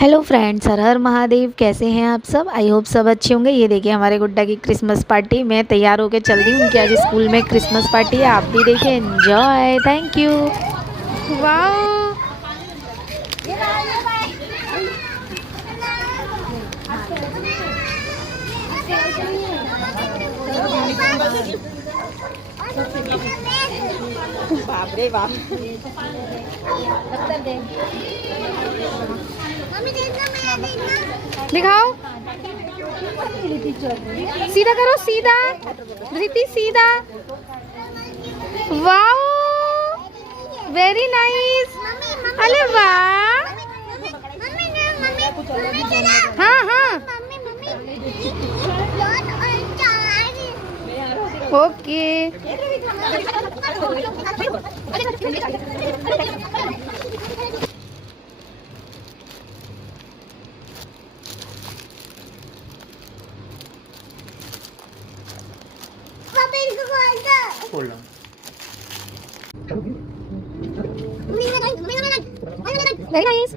Hello friends, हर हर महादेव। कैसे हैं आप सब? आई होप सब अच्छे होंगे। ये देखिए हमारे गुड्डा की क्रिसमस पार्टी। मैं तैयार होकर चल रही हूँ, उनकी आज स्कूल में क्रिसमस पार्टी है। आप भी देखिए, एंजॉय। Thank you. वाह, बाप रे बाप। दिखाओ, सीधा करो, सीधा धृति, सीधा। Wow, very nice. अरे वाह, हाँ हाँ, ओके। खोल लो। Very nice.